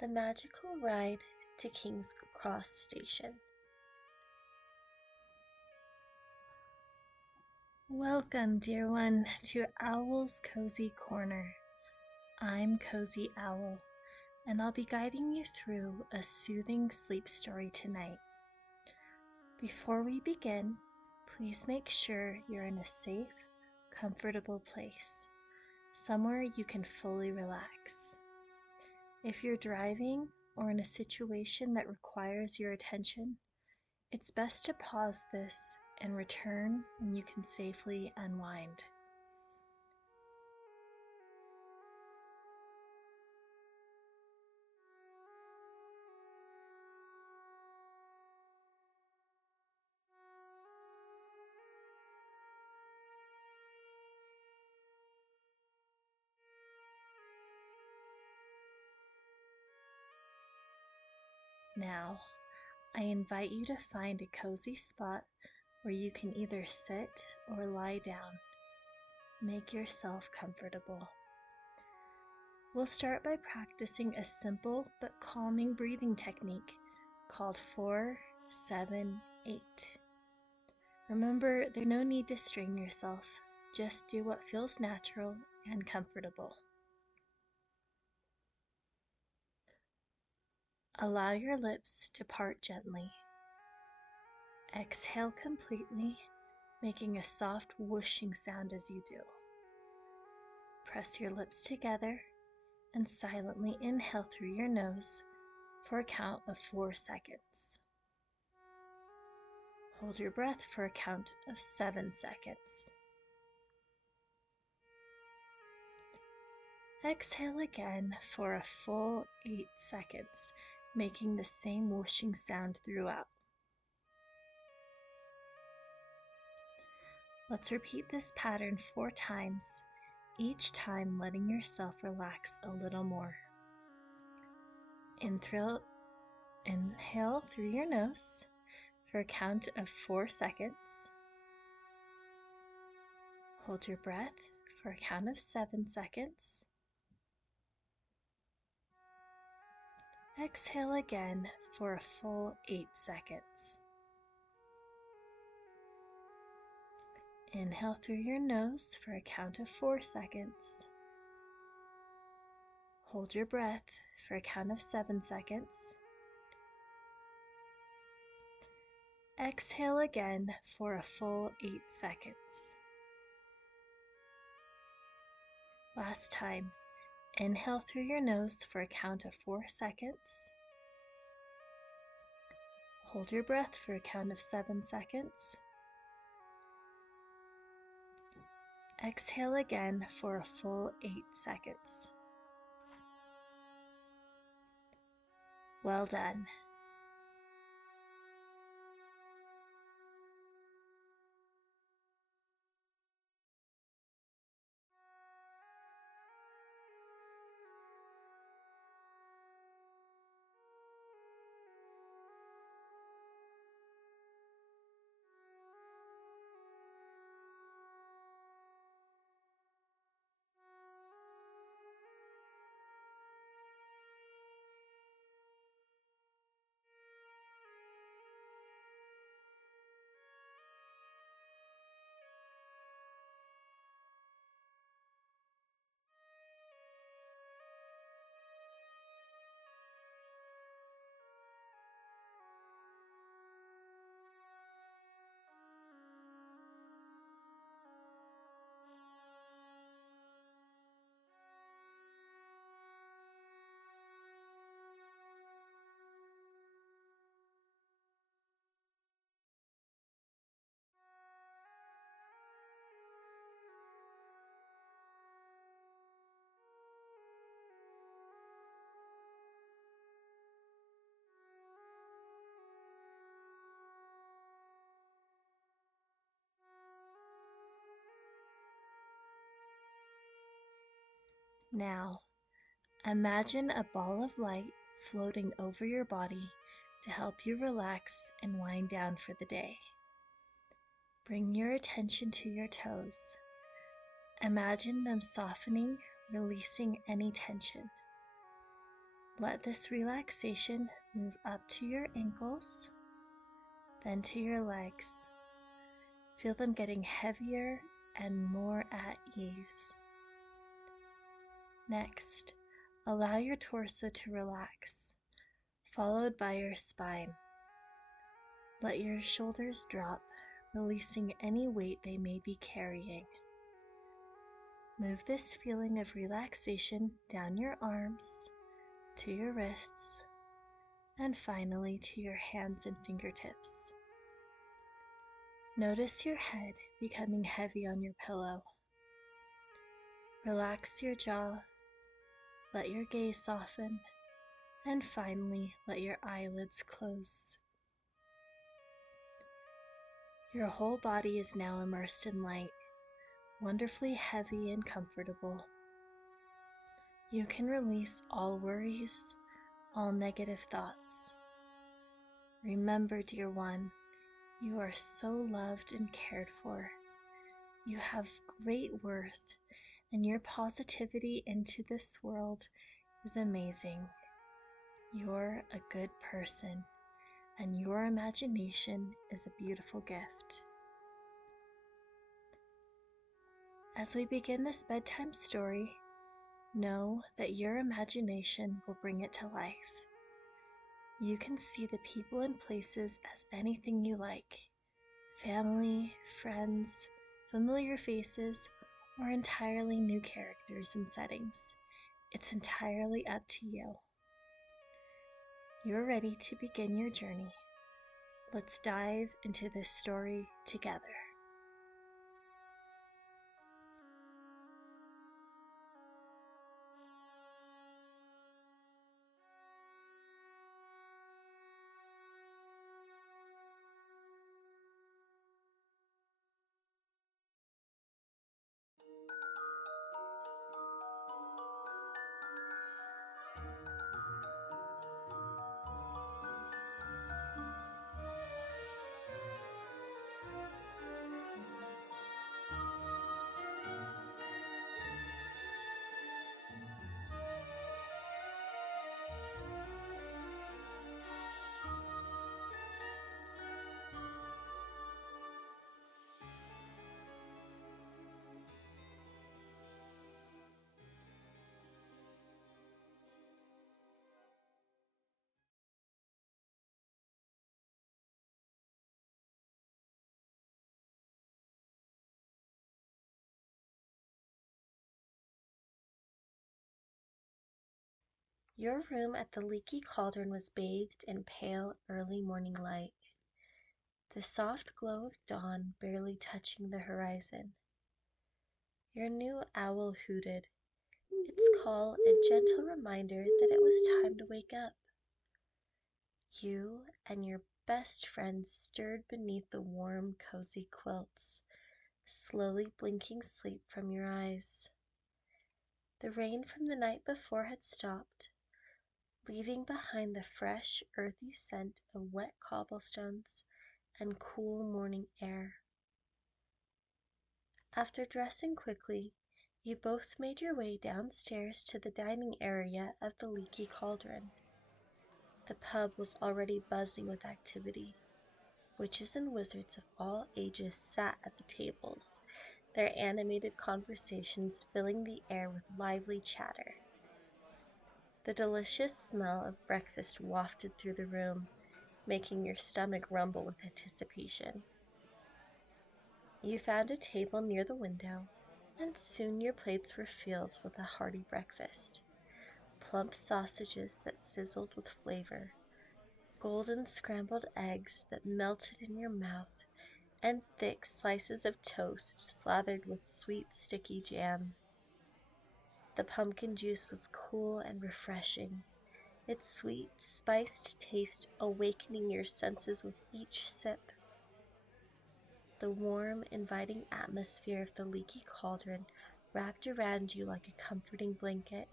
The magical ride to King's Cross Station. Welcome, dear one, to Owl's Cozy Corner. I'm Cozy Owl, and I'll be guiding you through a soothing sleep story tonight. Before we begin, please make sure you're in a safe, comfortable place, somewhere you can fully relax. If you're driving or in a situation that requires your attention, it's best to pause this and return when you can safely unwind. Now, I invite you to find a cozy spot where you can either sit or lie down. Make yourself comfortable. We'll start by practicing a simple but calming breathing technique called 4-7-8. Remember, there's no need to strain yourself. Just do what feels natural and comfortable. Allow your lips to part gently. Exhale completely, making a soft whooshing sound as you do. Press your lips together and silently inhale through your nose for a count of 4 seconds. Hold your breath for a count of 7 seconds. Exhale again for a full 8 seconds, making the same whooshing sound throughout. Let's repeat this pattern 4 times, each time letting yourself relax a little more. Inhale through your nose for a count of 4 seconds. Hold your breath for a count of 7 seconds. Exhale again for a full 8 seconds. Inhale through your nose for a count of 4 seconds. Hold your breath for a count of 7 seconds. Exhale again for a full 8 seconds. Last time, inhale through your nose for a count of 4 seconds. Hold your breath for a count of 7 seconds. Exhale again for a full 8 seconds. Well done. Now, imagine a ball of light floating over your body to help you relax and wind down for the day. Bring your attention to your toes. Imagine them softening, releasing any tension. Let this relaxation move up to your ankles, then to your legs. Feel them getting heavier and more at ease. Next, allow your torso to relax, followed by your spine. Let your shoulders drop, releasing any weight they may be carrying. Move this feeling of relaxation down your arms, to your wrists, and finally to your hands and fingertips. Notice your head becoming heavy on your pillow. Relax your jaw, let your gaze soften, and finally let your eyelids close. Your whole body is now immersed in light, wonderfully heavy and comfortable. You can release all worries, all negative thoughts. Remember, dear one, you are so loved and cared for. You have great worth, and your positivity into this world is amazing. You're a good person, and your imagination is a beautiful gift. As we begin this bedtime story, know that your imagination will bring it to life. You can see the people and places as anything you like: family, friends, familiar faces, or entirely new characters and settings. It's entirely up to you. You're ready to begin your journey. Let's dive into this story together. Your room at the Leaky Cauldron was bathed in pale early morning light, the soft glow of dawn barely touching the horizon. Your new owl hooted, its call a gentle reminder that it was time to wake up. You and your best friend stirred beneath the warm, cozy quilts, slowly blinking sleep from your eyes. The rain from the night before had stopped, leaving behind the fresh, earthy scent of wet cobblestones and cool morning air. After dressing quickly, you both made your way downstairs to the dining area of the Leaky Cauldron. The pub was already buzzing with activity. Witches and wizards of all ages sat at the tables, their animated conversations filling the air with lively chatter. The delicious smell of breakfast wafted through the room, making your stomach rumble with anticipation. You found a table near the window, and soon your plates were filled with a hearty breakfast. Plump sausages that sizzled with flavor, golden scrambled eggs that melted in your mouth, and thick slices of toast slathered with sweet, sticky jam. The pumpkin juice was cool and refreshing, its sweet, spiced taste awakening your senses with each sip. The warm, inviting atmosphere of the Leaky Cauldron wrapped around you like a comforting blanket,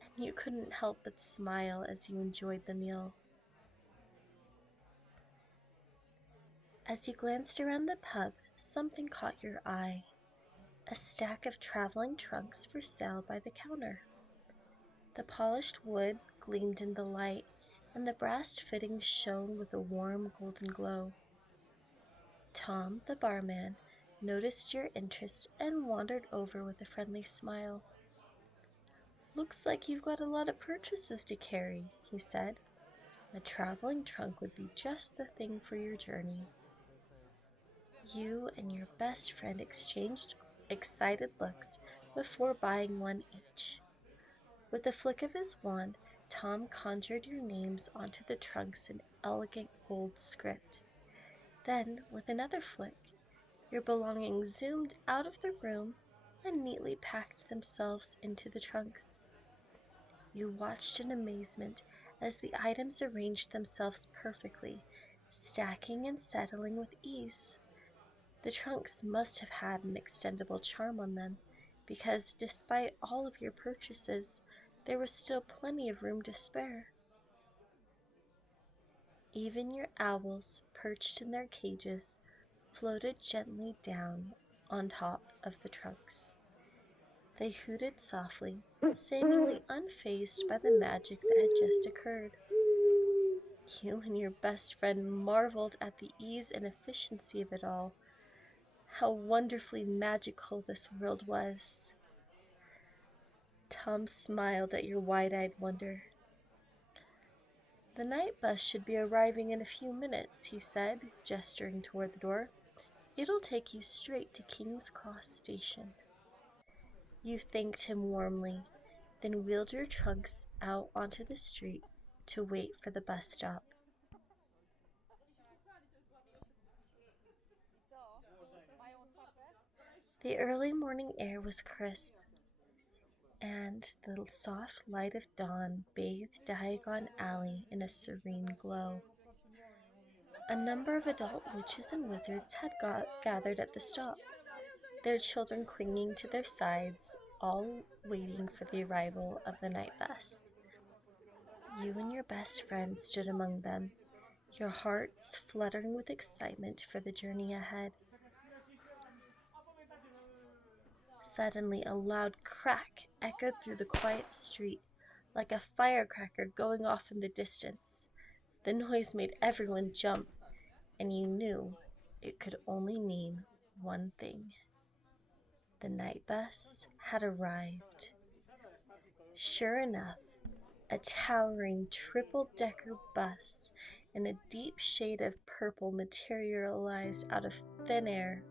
and you couldn't help but smile as you enjoyed the meal. As you glanced around the pub, something caught your eye: a stack of traveling trunks for sale by the counter. The polished wood gleamed in the light, and the brass fittings shone with a warm golden glow. Tom, the barman, noticed your interest and wandered over with a friendly smile. "Looks like you've got a lot of purchases to carry," he said. "A traveling trunk would be just the thing for your journey." You and your best friend exchanged excited looks before buying one each. With a flick of his wand, Tom conjured your names onto the trunks in elegant gold script. Then, with another flick, your belongings zoomed out of the room and neatly packed themselves into the trunks. You watched in amazement as the items arranged themselves perfectly, stacking and settling with ease. The trunks must have had an extendable charm on them, because despite all of your purchases, there was still plenty of room to spare. Even your owls, perched in their cages, floated gently down on top of the trunks. They hooted softly, seemingly unfazed by the magic that had just occurred. You and your best friend marveled at the ease and efficiency of it all. How wonderfully magical this world was. Tom smiled at your wide-eyed wonder. "The night bus should be arriving in a few minutes," he said, gesturing toward the door. "It'll take you straight to King's Cross Station." You thanked him warmly, then wheeled your trunks out onto the street to wait for the bus stop. The early morning air was crisp, and the soft light of dawn bathed Diagon Alley in a serene glow. A number of adult witches and wizards had gathered at the stop, their children clinging to their sides, all waiting for the arrival of the night bus. You and your best friend stood among them, your hearts fluttering with excitement for the journey ahead. Suddenly, a loud crack echoed through the quiet street, like a firecracker going off in the distance. The noise made everyone jump, and you knew it could only mean one thing. The night bus had arrived. Sure enough, a towering triple-decker bus in a deep shade of purple materialized out of thin air.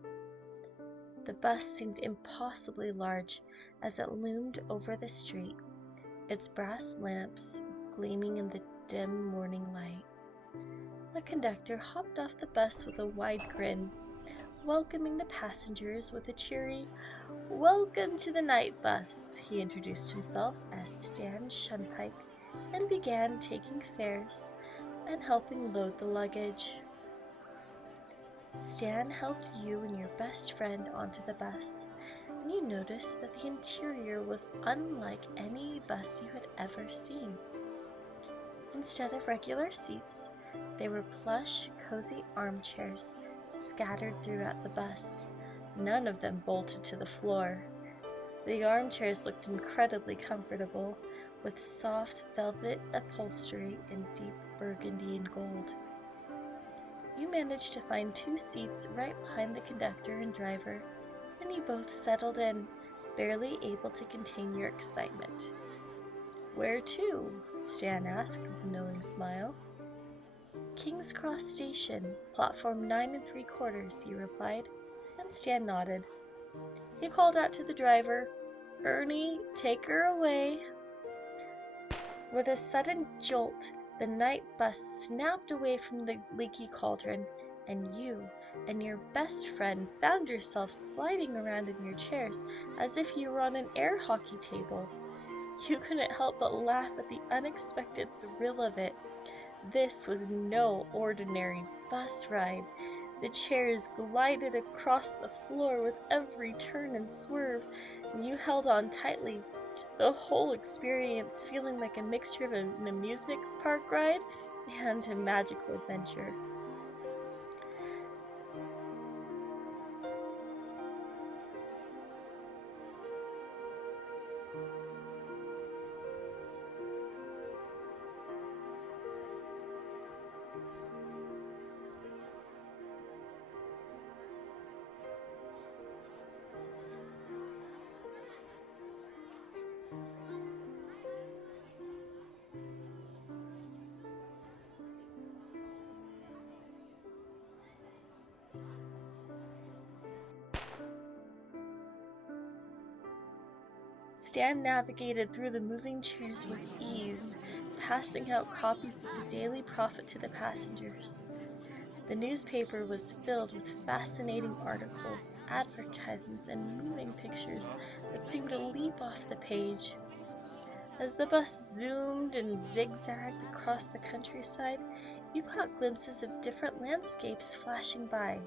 The bus seemed impossibly large as it loomed over the street, its brass lamps gleaming in the dim morning light. The conductor hopped off the bus with a wide grin, welcoming the passengers with a cheery, "Welcome to the night bus." He introduced himself as Stan Shunpike and began taking fares and helping load the luggage. Stan helped you and your best friend onto the bus, and you noticed that the interior was unlike any bus you had ever seen. Instead of regular seats, there were plush, cozy armchairs scattered throughout the bus, none of them bolted to the floor. The armchairs looked incredibly comfortable, with soft velvet upholstery in deep burgundy and gold. You managed to find 2 seats right behind the conductor and driver, and you both settled in, barely able to contain your excitement. "Where to?" Stan asked with a knowing smile. "King's Cross Station, platform 9 3/4, you replied, and Stan nodded. He called out to the driver, "Ernie, take her away." With a sudden jolt, the night bus snapped away from the leaky cauldron, and you and your best friend found yourself sliding around in your chairs as if you were on an air hockey table. You couldn't help but laugh at the unexpected thrill of it. This was no ordinary bus ride. The chairs glided across the floor with every turn and swerve, and you held on tightly, the whole experience feeling like a mixture of an amusement park ride and a magical adventure. Stan navigated through the moving chairs with ease, passing out copies of the Daily Prophet to the passengers. The newspaper was filled with fascinating articles, advertisements, and moving pictures that seemed to leap off the page. As the bus zoomed and zigzagged across the countryside, you caught glimpses of different landscapes flashing by.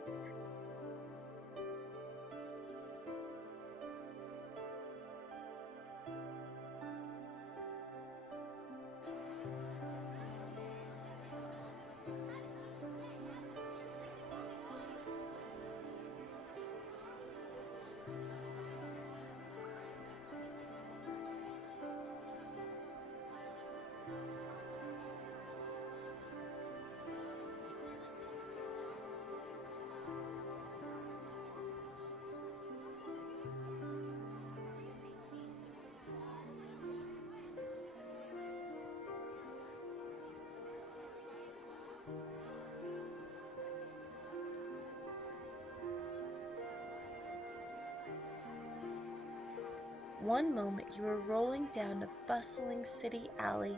One moment you were rolling down a bustling city alley,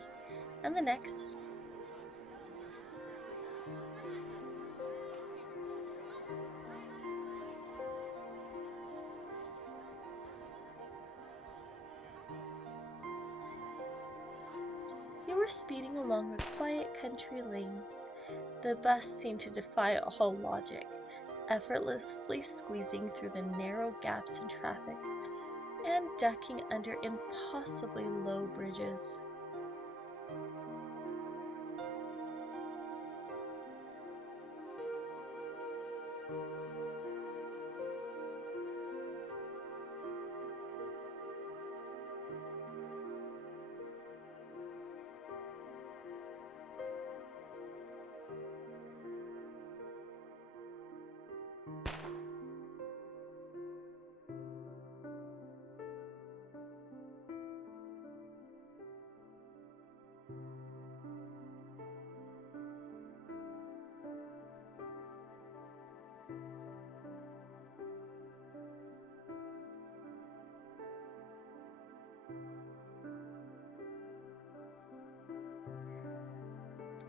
and the next you were speeding along a quiet country lane. The bus seemed to defy all logic, effortlessly squeezing through the narrow gaps in traffic and ducking under impossibly low bridges.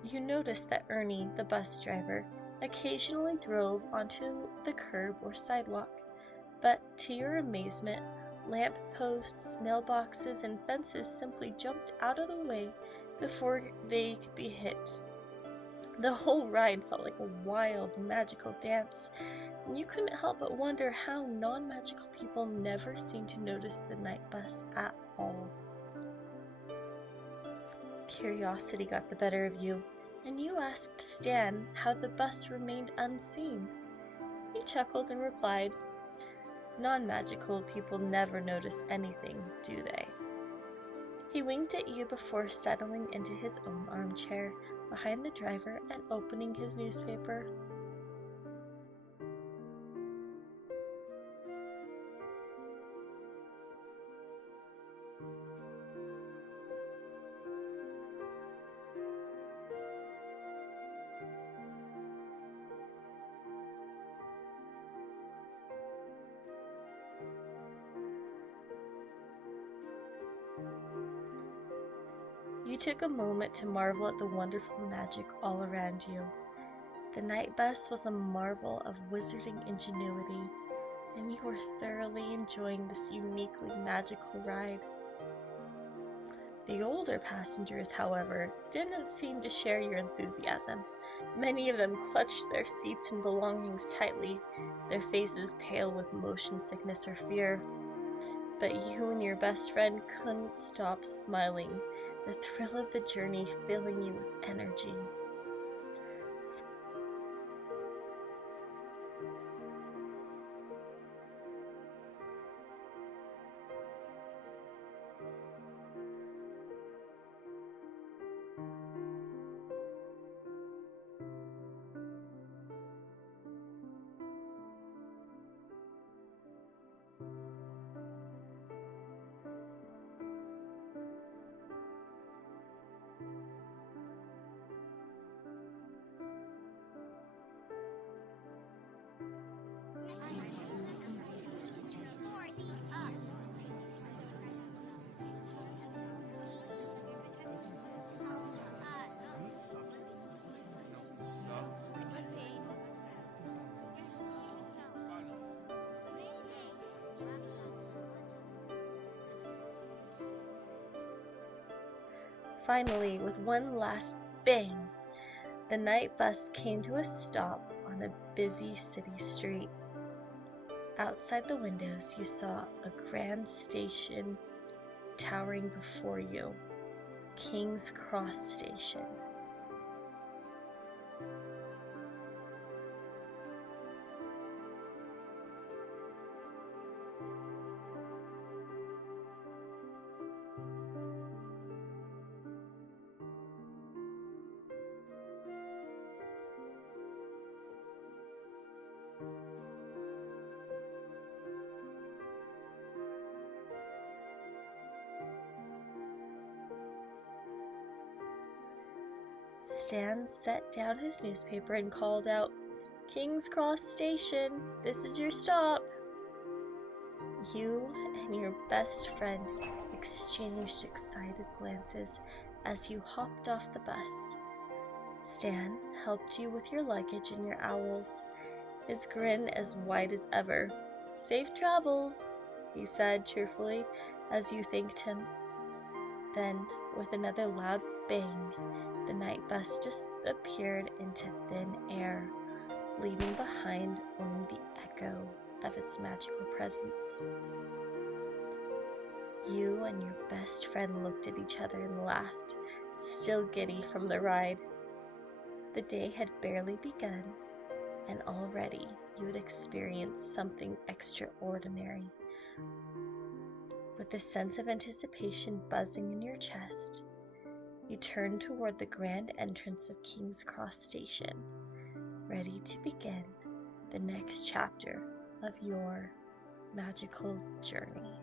You noticed that Ernie, the bus driver, occasionally drove onto the curb or sidewalk, but to your amazement, lamp posts, mailboxes, and fences simply jumped out of the way before they could be hit. The whole ride felt like a wild, magical dance, and you couldn't help but wonder how non-magical people never seem to notice the night bus at all. Curiosity got the better of you, and you asked Stan how the bus remained unseen. He chuckled and replied, "Non-magical people never notice anything, do they?" He winked at you before settling into his own armchair behind the driver and opening his newspaper. You took a moment to marvel at the wonderful magic all around you. The night bus was a marvel of wizarding ingenuity, and you were thoroughly enjoying this uniquely magical ride. The older passengers, however, didn't seem to share your enthusiasm. Many of them clutched their seats and belongings tightly, their faces pale with motion sickness or fear. But you and your best friend couldn't stop smiling, the thrill of the journey filling you with energy. Finally, with one last bang, the night bus came to a stop on a busy city street. Outside the windows, you saw a grand station towering before you, King's Cross Station. Stan set down his newspaper and called out, "King's Cross Station, this is your stop." You and your best friend exchanged excited glances as you hopped off the bus. Stan helped you with your luggage and your owls, his grin as wide as ever. "Safe travels," he said cheerfully as you thanked him. Then, with another loud bang, the night bus disappeared into thin air, leaving behind only the echo of its magical presence. You and your best friend looked at each other and laughed, still giddy from the ride. The day had barely begun, and already you had experienced something extraordinary. With a sense of anticipation buzzing in your chest, you turned toward the grand entrance of King's Cross Station, ready to begin the next chapter of your magical journey.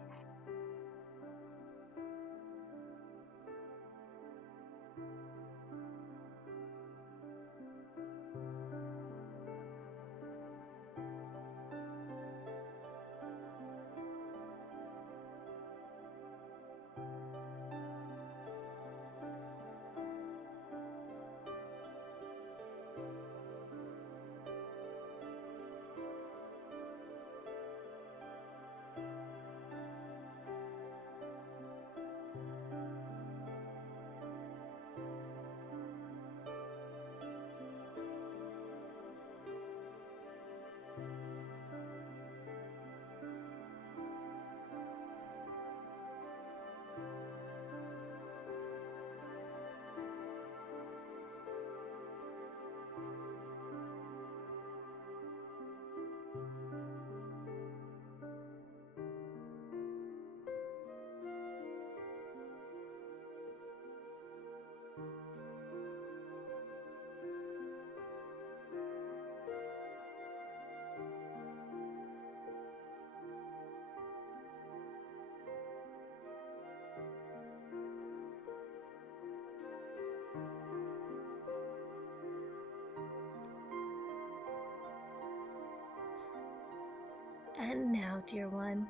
And now, dear one,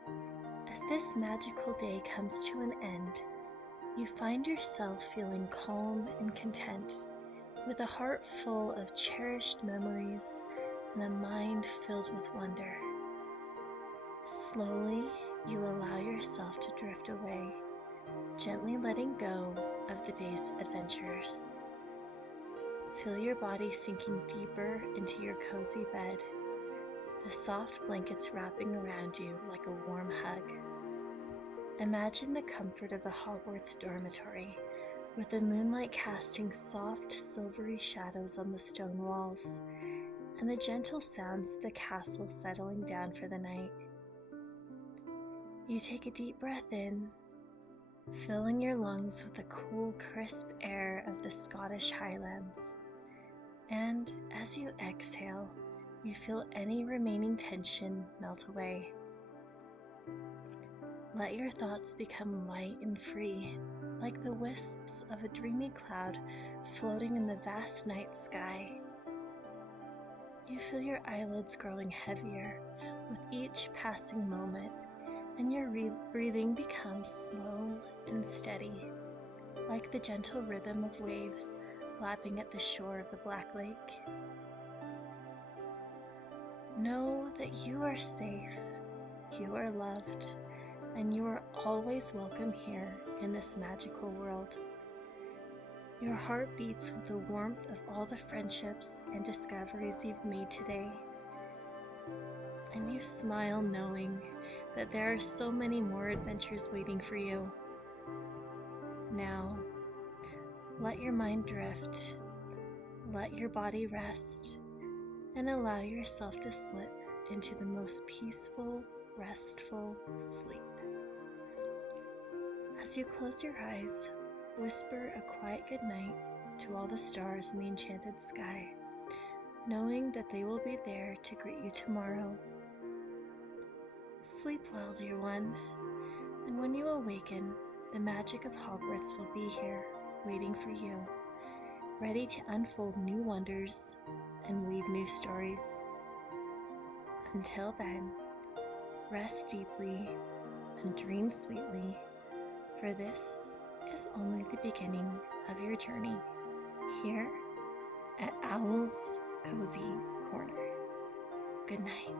as this magical day comes to an end, you find yourself feeling calm and content, with a heart full of cherished memories and a mind filled with wonder. Slowly, you allow yourself to drift away, gently letting go of the day's adventures. Feel your body sinking deeper into your cozy bed, the soft blankets wrapping around you like a warm hug. Imagine the comfort of the Hogwarts dormitory, with the moonlight casting soft, silvery shadows on the stone walls, and the gentle sounds of the castle settling down for the night. You take a deep breath in, filling your lungs with the cool, crisp air of the Scottish Highlands. And as you exhale, you feel any remaining tension melt away. Let your thoughts become light and free, like the wisps of a dreamy cloud floating in the vast night sky. You feel your eyelids growing heavier with each passing moment, and your breathing becomes slow and steady, like the gentle rhythm of waves lapping at the shore of the Black Lake. Know that you are safe, you are loved, and you are always welcome here in this magical world. Your heart beats with the warmth of all the friendships and discoveries you've made today, and you smile knowing that there are so many more adventures waiting for you. Now, let your mind drift, let your body rest, and allow yourself to slip into the most peaceful, restful sleep. As you close your eyes, whisper a quiet goodnight to all the stars in the enchanted sky, knowing that they will be there to greet you tomorrow. Sleep well, dear one, and when you awaken, the magic of Hogwarts will be here, waiting for you, ready to unfold new wonders and weave new stories. Until then, rest deeply and dream sweetly, for this is only the beginning of your journey here at Owl's Cozy Corner. Good night.